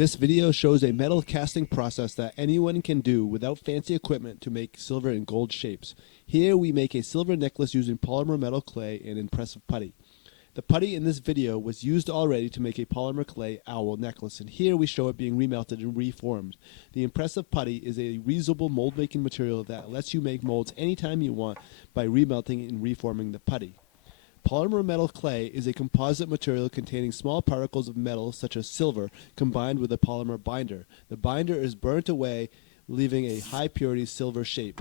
This video shows a metal casting process that anyone can do without fancy equipment to make silver and gold shapes. Here we make a silver necklace using polymer metal clay and ImPRESSive putty. The putty in this video was used already to make a polymer clay owl necklace, and here we show it being remelted and reformed. The ImPRESSive putty is a reusable mold making material that lets you make molds anytime you want by remelting and reforming the putty. Polymer metal clay is a composite material containing small particles of metal such as silver combined with a polymer binder. The binder is burnt away, leaving a high purity silver shape.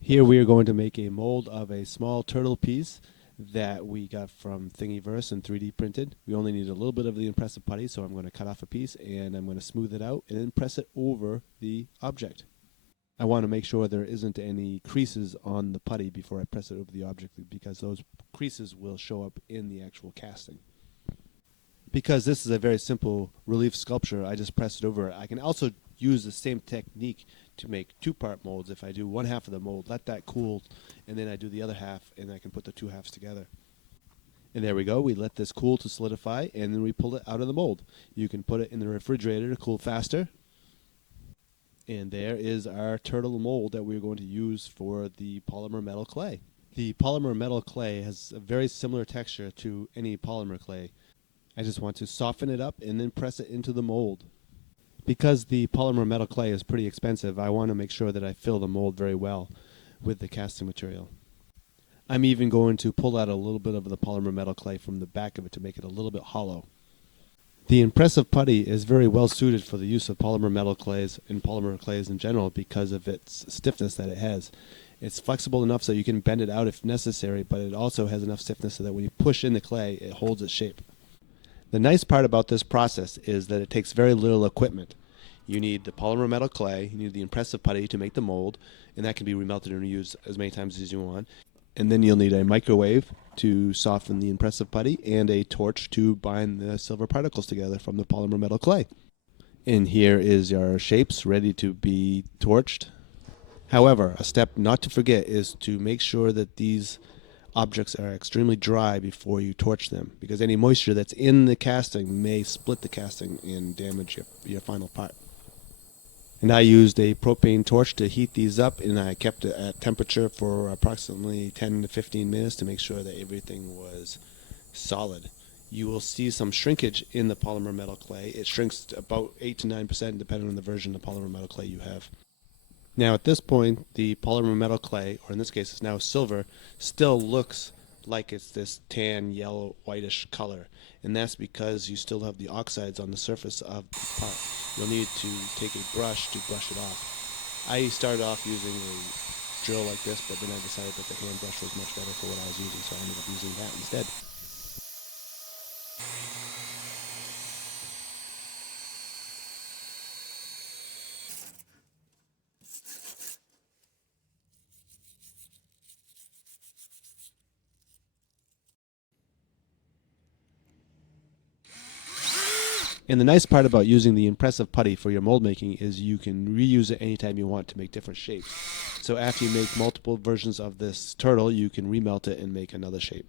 Here we are going to make a mold of a small turtle piece that we got from Thingiverse and 3D printed. We only need a little bit of the ImPRESSive putty, so I'm going to cut off a piece and I'm going to smooth it out and then press it over the object. I want to make sure there isn't any creases on the putty before I press it over the object, because those creases will show up in the actual casting. Because this is a very simple relief sculpture, I just press it over. I can also use the same technique to make two-part molds. If I do one half of the mold, let that cool, and then I do the other half, and I can put the two halves together. And there we go. We let this cool to solidify, and then we pull it out of the mold. You can put it in the refrigerator to cool faster. And there is our turtle mold that we're going to use for the polymer metal clay. The polymer metal clay has a very similar texture to any polymer clay. I just want to soften it up and then press it into the mold. Because the polymer metal clay is pretty expensive, I want to make sure that I fill the mold very well with the casting material. I'm even going to pull out a little bit of the polymer metal clay from the back of it to make it a little bit hollow. The ImPRESSive putty is very well suited for the use of polymer metal clays and polymer clays in general because of its stiffness that it has. It's flexible enough so you can bend it out if necessary, but it also has enough stiffness so that when you push in the clay, it holds its shape. The nice part about this process is that it takes very little equipment. You need the polymer metal clay, you need the ImPRESSive putty to make the mold, and that can be remelted and reused as many times as you want. And then you'll need a microwave to soften the ImPRESSive putty and a torch to bind the silver particles together from the polymer metal clay. And here is our shapes ready to be torched. However, a step not to forget is to make sure that these objects are extremely dry before you torch them, because any moisture that's in the casting may split the casting and damage your final part. And I used a propane torch to heat these up, and I kept it at temperature for approximately 10 to 15 minutes to make sure that everything was solid. You will see some shrinkage in the polymer metal clay. It shrinks about 8 to 9% depending on the version of polymer metal clay you have. Now at this point, the polymer metal clay, or in this case it's now silver, still looks like it's this tan, yellow, whitish color. And that's because you still have the oxides on the surface of the part. You'll need to take a brush to brush it off. I started off using a drill like this, but then I decided that the hand brush was much better for what I was using, so I ended up using that instead. And the nice part about using the ImPRESSive putty for your mold making is you can reuse it anytime you want to make different shapes. So after you make multiple versions of this turtle, you can remelt it and make another shape.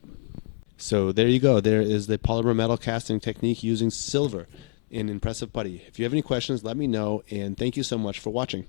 So there you go. There is the polymer metal casting technique using silver in ImPRESSive putty. If you have any questions, let me know, and thank you so much for watching.